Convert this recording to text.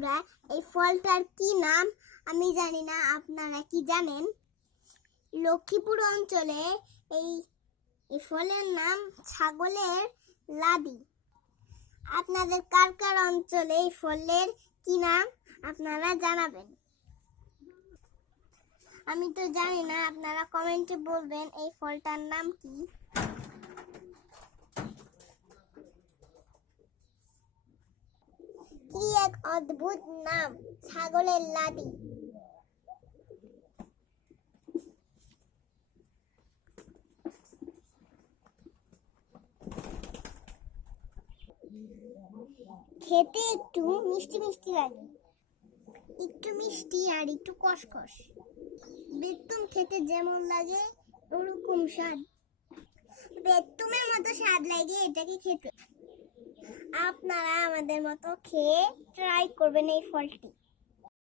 বন্ধুরা, এই ফলটার কি নাম আমি জানি না, আপনারা কি জানেন? লক্ষ্মীপুর অঞ্চলে এই এই ফলের নাম ছাগলের লাদি। আপনাদের কার কার অঞ্চলে এই ফলের কি নাম আপনারা জানাবেন? আমি তো জানি না, আপনারা কমেন্টে বলবেন এই ফলটার নাম কি কি এক অদ্ভুত নাম, ছাগলের লাদি খেতে একটু মিষ্টি মিষ্টি লাগে। একটু মিষ্টি আর একটু কষকষ। বেতুম খেতে যেমন লাগে, ওরকম স্বাদ। বেতুমের মতো স্বাদ লাগে এটাকে খেতে। আপনারা আমাদের মতো খেয়ে ট্রাই করবেন এই ফলটি।